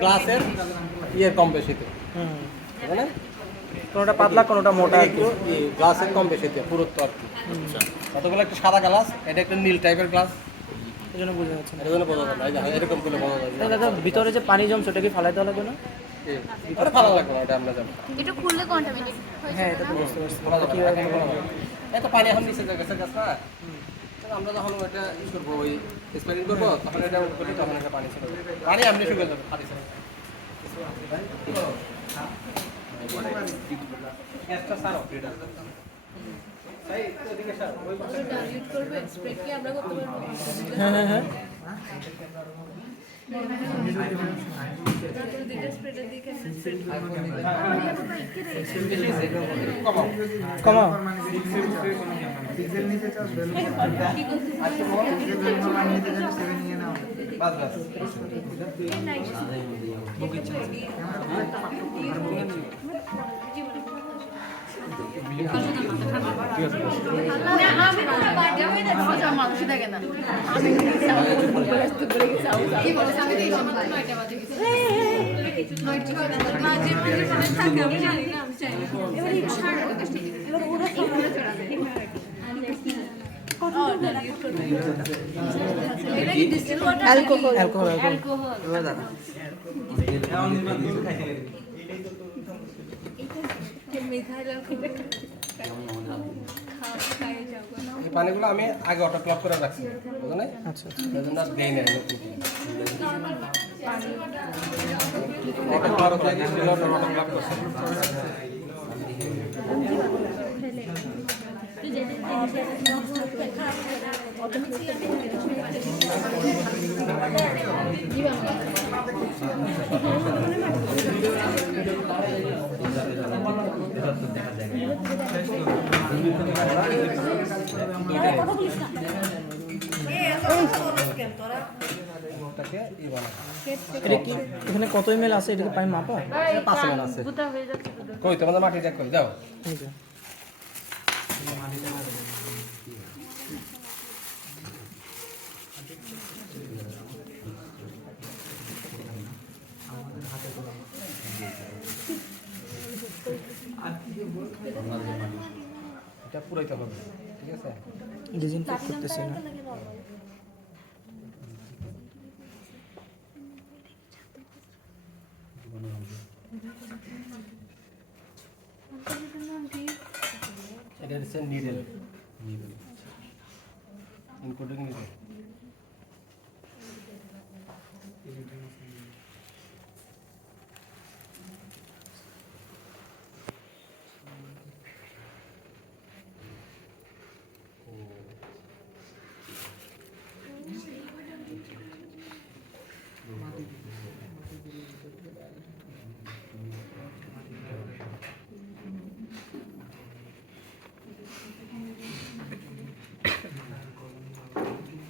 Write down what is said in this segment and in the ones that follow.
গ্লাসের ইয়ে কম বেশিতে, মানে কোনোটা পাতলা কোনোটা মোটা একটু গ্লাসের কম বেশিতে পুরুত্ব আর কি। কতগুলো একটা সাদা গ্লাস, এটা একটা নীল টাইপের গ্লাস, এই জন্য বোঝা যাচ্ছে না। এর জন্য বোঝা যায় না। এই যে এরকম করে বোঝা যায় তাই দাদা ভিতরে যে পানি জমছে ওটা কি ফালাই দেওয়া লাগবে না? এটা ভালো লাগবে না, এটা আমরা জানি। এটা খুললে কন্টামিনেট হয়ে হ্যাঁ, যাবে এটা তো না? বুঝতে পারছি। বলা যাবে না, কিভাবে এখন বলা যাবে না। এত পানি এখন নিচে গেছে গাছ না, তো আমরা যখন ওইটা ইউজ করবো, ওই স্প্রেডিং করবো, তখন এটা উঠ করলে তখন এটা পানি ছেড়ে দেবে। পানি আপনি শুকে যাবে পানি ছেড়ে। গ্যাসটা সারো, এটা তাই ওদিকে সারো, ওই পাশে ডাইলিউট করবে স্প্রে কি আমরা করতে পারবো? হ্যাঁ হ্যাঁ হ্যাঁ তারপরে দুইটা স্প্রেটা দিয়ে কেন স্প্রে কমাও। কমাও। বাস বাস। মানুষ দেখে না কি বলো আমি তো এই সময় 9টা বাজে গেছি 9টা বাজে মানে থাকে আমি জানি না আমি চাই এবারে ছাড় এবার ওরা কি করে চড়া দেয় অ্যালকোহল এবার দাদা মিথাইল অ্যালকোহল খাই যাও এই পানিগুলো আমি আগে অটোক্লক করে রাখছি, বুঝলেন? আচ্ছা এই জন্য আর দেই নাই নতুন করে। একটা অটোক্লক দিয়েছিল, অটোক্লক করছে। ওটাকে ই বানাবো। এটা কি এখানে কত ml আছে? এটা কি পানি মাপা? 5 ml আছে। কই তোমাদের মাটি চেক করে দাও। এই যে এটা পুরাইতে হবে, ঠিক আছে? ডিসইনফেক্ট করতেছি না। এটা হচ্ছে নিডল, ইনক্লুডিং নিডল।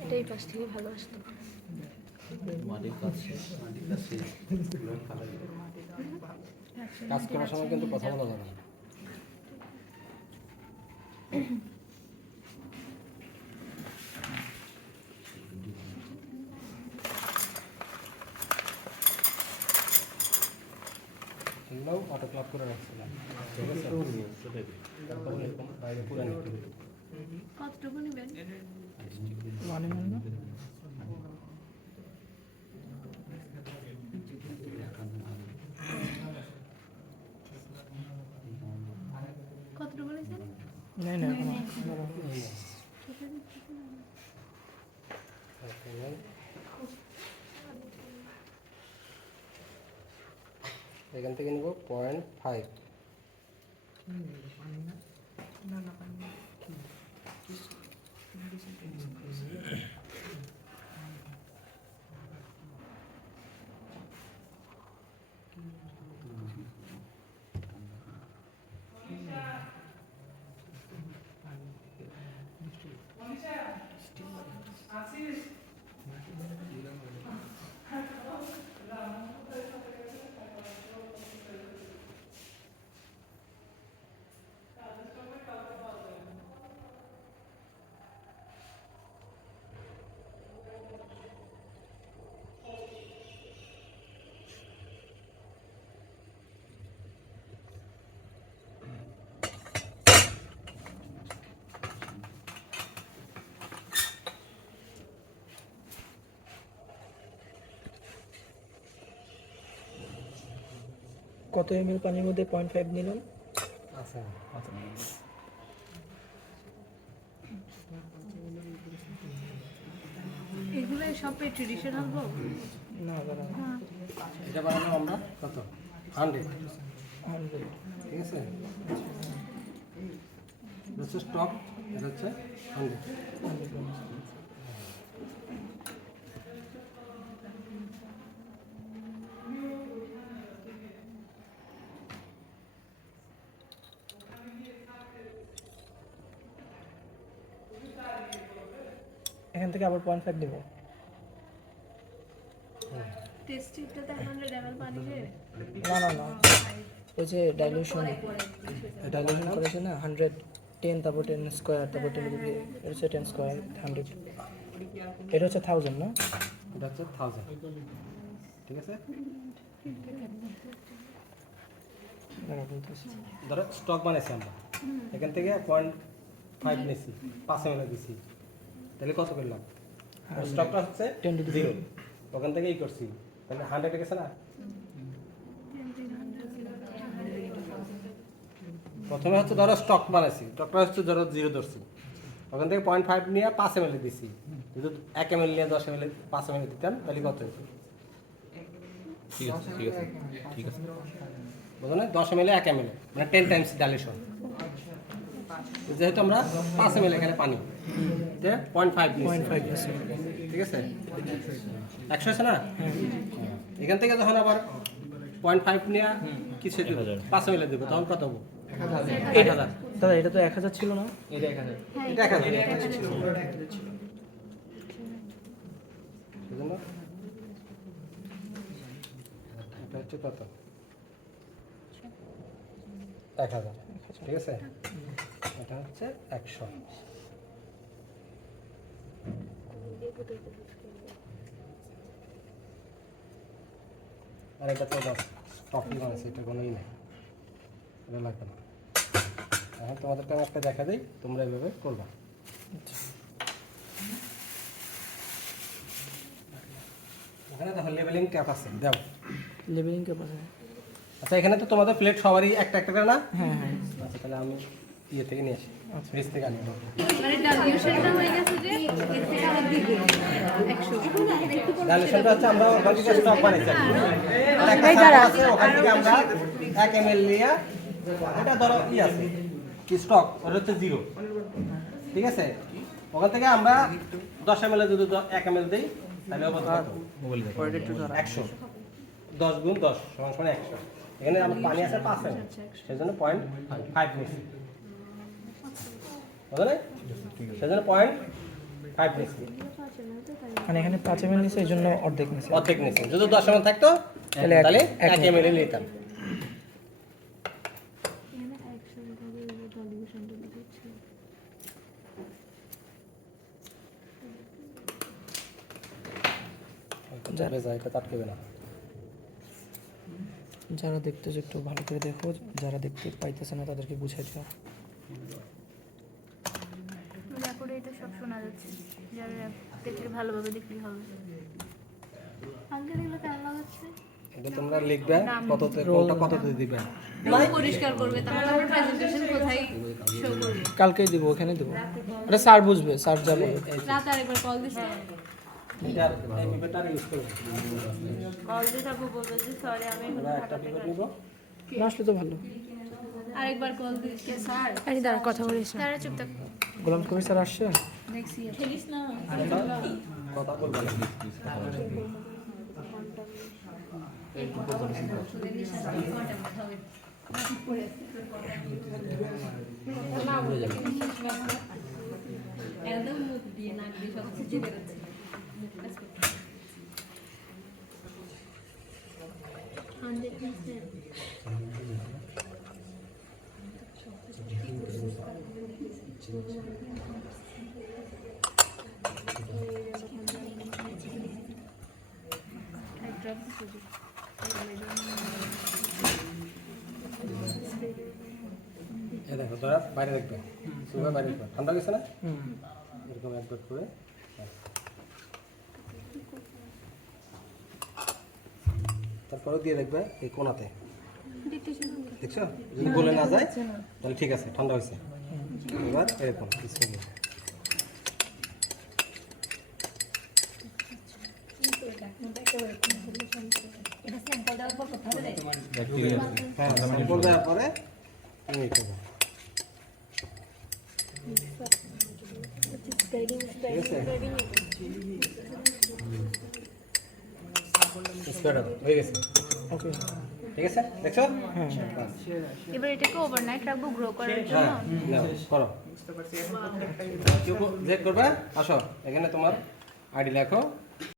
এটাই পাশ থেকে ভালো আসতো কাজ করার সময় কিন্তু কথা বলা যাবে না। এগুলোও অটোক্লক করে রাখছিলাম, ঠিক আছে? তারপরে এরকম বাইরে পুরো নিতে হবে। কতটুকু নেবেন মানে না কতটুকু নেবেন নাই না এখন এখান থেকে নিব 0.5। কত এমএল পানির মধ্যে 0.5 নিলাম? আচ্ছা এগুলো সব ট্রেডিশনাল বল না দাদা, এটা বানালাম আমরা কত 100, 100। ঠিক আছে। এটা হচ্ছে স্টক, এটা হচ্ছে 100। এখান থেকে আবার 0.5 দেবো। টেস্টিংটাতে 100 ml পানি রে না না না, ওই যে ডাইলিউশন করেছে না 110, তারপর 10 স্কোয়ার, তারপর 10 এটা হচ্ছে 10 স্কোয়ার 100, এটা হচ্ছে 1000 না? এটা হচ্ছে 1000, ঠিক আছে। দাঁড়া বলতেছি। ধরো স্টক বানাইছি আমরা, এখান থেকে 0.5 নিয়েছি, 5 ml দিছি, তাহলে কত করলাম? স্টকটা হচ্ছে 10 to the 0, ওখান থেকে এই করছি, তাহলে 100 গেছে না। প্রথমে হচ্ছে ধরো স্টক বানাইছি, স্টকটা হচ্ছে ধরো 0 ধরছি, ওখান থেকে 0.5 নিয়ে 5 ml দিছি। যদি 1 ml নিয়ে 10 ml 5 ml দিতাম তাহলে কত হতো? ঠিক আছে বুঝো না? 10 ml 1 ml মানে 10 টাইমস ডাইলিউশন। যেহেতু আমরা 5 ml এখানে পানি, তে 0.5 নিচ্ছি, 0.5 আছে। ঠিক আছে। 100 আছে না? এখান থেকে যখন আবার 0.5 নিয়ে কিছু দিব, 5 ml দিব, তখন কত হবে? 1000। দাদা এটা তো 1000 ছিল না? এটা 1000 বুঝলেন না? এটা হচ্ছে কত? 1000, ঠিক আছে। এটা হচ্ছে 100। আর এটা তো টপি বানাইছে, এটা কোনোই নেই, এটা লাগবে না। এখন তোমাদেরকে আমি একটা দেখা দিই, তোমরা এভাবে করবা। এখানে দেখো লেবেলিং ট্যাপ আছে, দাও। লেবেলিং কে পাশে? আচ্ছা, এখানে তো তোমাদের প্লেট সবারই একটা একটা করে না? হ্যাঁ হ্যাঁ। আচ্ছা, তাহলে আমি ইয়ে থেকে নিয়ে আসি, ফ্রিজ থেকে আনি। মানে ডাইলিউশনটা হয়ে গেছে যে এর থেকে আবার দিবে 100 ডাইলিউশনটা হচ্ছে আমরা ওখান থেকে স্টক বানাইছি। একটা সার আছে, ওখান থেকে আমরা 1 ml নিয়ে, এটা ধরো ই আছে কি স্টক, ওটা হচ্ছে 0, ঠিক আছে। ওখান থেকে আমরা 10 ml যদি 1 ml দিই তাহলে হবে কত? 100। 10 গুণ 10 সমান সমান 100। এখানে আমার পানি আছে 5 ml, সেই জন্য 0.5 নিচ্ছি, বুঝলে? সেই জন্য 0.5 নিচ্ছি, মানে এখানে 5 এমএল নিছে, এই জন্য অর্ধেক নিছে। অর্ধেক নিচ্ছি। যদি 10 ml থাকতো তাহলে 1 ml নিতাম। এটা তাটকেবে না। যারা দেখতেছে একটু ভালো করে দেখো, যারা দেখতে পাইতেছে না তাদেরকে বুঝাই দিও। রেকর্ডে এটা সব শোনা যাচ্ছে, যারা দেখলে ভালোভাবে দেখলেই হবে। আঙ্কেল এগুলো কেমন লাগাচ্ছে? এটা তোমরা লিখবে কততে, কোনটা কততে দিবে। পরিষ্কার করবে, তাহলে আমরা প্রেজেন্টেশন কোথায় শো করব? কালকেই দিব, ওখানে দিব। এটা স্যার বুঝবে, স্যার যা বলবে। রাতে আরেকবার কল দিছি। এটা এই পিপেটটা ইউজ করব। কল দিয়ে তারপর বলবে যে সরি আমি আমরা একটা পিপেট নিব। না আসলে তো ভালো। আরেকবার কল দিছি স্যার। আরে দাঁড়া কথা বলিস না, দাঁড়া চুপ থাক। গোলাম কবির স্যার আসছে? দেখছি খেলিস না। কথা বলবা না। একদম মুখ দিয়ে নাক দিয়ে সব কিছু বেরোচ্ছে। এই দেখো তোরা বাইরে দেখবে, সুগার বাইরে দেখবে, ঠান্ডা গেছে না? এরকম একবার করে তারপরে দিয়ে দেখবে এই কোনাতে, দেখছো যদি বলে না যায় তাহলে ঠিক আছে, ঠান্ডা হয়েছে। এবার এরকম স্প্রে দিন। হ্যাঁ, স্যাম্পল দেওয়ার পরে তুমি এটা দাও। ঠিক আছে, স্প্রে দাও, হয়ে গেছে। ওকে ঠিক আছে, দেখছো? হ্যাঁ এবার এটাকে ওভারনাইট রাখবো গ্রো করার জন্য। হ্যাঁ, নাও, করো। কেউ জেড করবে? আসো, এখানে তোমার আইডি লেখো।